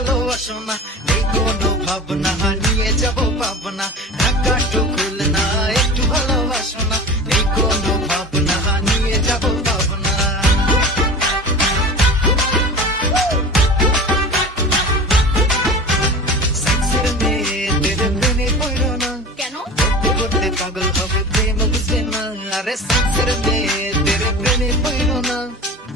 ভালোবাসো না, নেই কোনো ভাবনা, নিয়ে যাব পাবনা, ঢাকা তো খুলনা, একটু ভালোবাসো না, নেই কোনো ভাবনা, নিয়ে যাব পাবনা। সেক্সের মেয়েদের প্রেমে পড়ো না, কেন? করতে করতে পাগল হবে, প্রেম বুঝবে না। আরে সেক্সের মেয়েদের প্রেমে পড়ো না,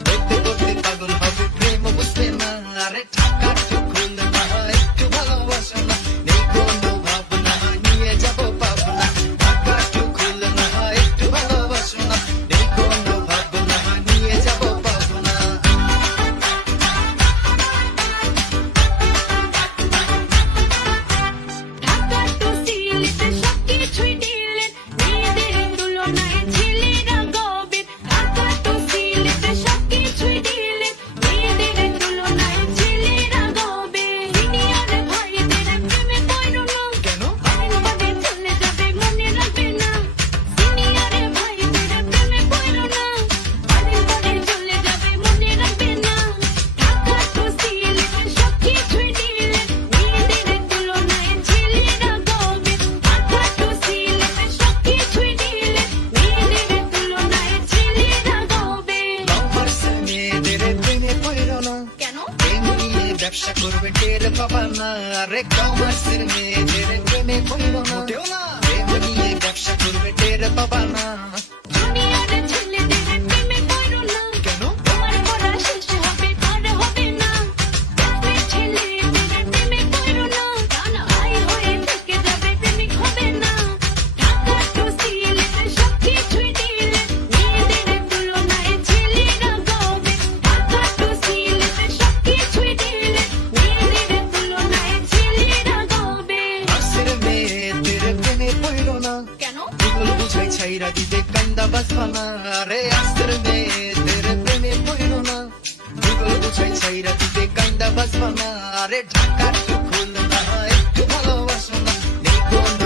করতে করতে পাগল হবে, প্রেম বুঝবে না। আরে ঢাকা তো খুলনা, একটু ভালোবাসো না, নেই কোনো ভাবনা, নিয়ে যাব পাবনা, ঢাকা তো খুলনা, একটু ভালোবাসো না, নেই কোনো ভাবনা, নিয়ে যাব পাবনা। ঢাকা টু সিলেটে সবকিছুই ডিলেট, মেয়েদের তুলনায় ছেলেরা গবেট। ঢাকা টু সিলেটে সবকিছুই ডিলেট, মেয়েদের তুলনায় ছেলেরা গবেট। সিনিয়র ভাইদের প্রেমে পড়ো না, কেন? বাড়ির বাড়ি চলে যাবে, মনে রাখবে না। সিনিয়র ভাইদের প্রেমে পড়ো না, বাড়ির বাড়ি চলে যাবে, মনে রাখবে না। ঢাকা টু সিলেটে সবকিছুই ডিলেট, মেয়েদের তুলনায় ছেলেরা গবেট। ঢাকা টু সিলেটে সবকিছুই ডিলেট, মেয়েদের তুলনায় ছেলেরা গবেট। কমার্স মেয়েদের প্রেমে পড়ো না, কেন? প্রেম নিয়ে ব্যবসা করবে, টের পাবা না। আরে কমার্সের মেয়েদের প্রেমে পড়ো না, প্রেম নিয়ে ব্যবসা করবে, টের পাবা না। জুনিয়র ছেলেদের প্রেমে পড়ো না, কেন? তোমার পড়া শেষ হবে, পার হবে না। ব্যাচমেট ছেলেদের প্রেমে পড়ো না, কানা আই হয়ে থেকে যাবে, প্রেমিক হবে না। ঢাকা টু সিলেটে সবকিছুই ডিলেট, মেয়েদের তুলনায় ছেলেরা গবেট। ঢাকা টু সিলেটে সবকিছুই ডিলেট, মেয়েদের তুলনায় ছেলেরা গবেট। আর্টসের মেয়েদের প্রেমে পড়ো না, কেন? ভূগোল বুঝাই ছাইরা দিতে কান্দা বাজবা না। আরে আর্টসের মেয়েদের প্রেমে পড়ো না, ভূগোল বুঝাই ছাইরা দিতে কান্দা বাজবা না। আরে ঢাকা তো খুলনা, একটু ভালোবাসো না, নেই কোনো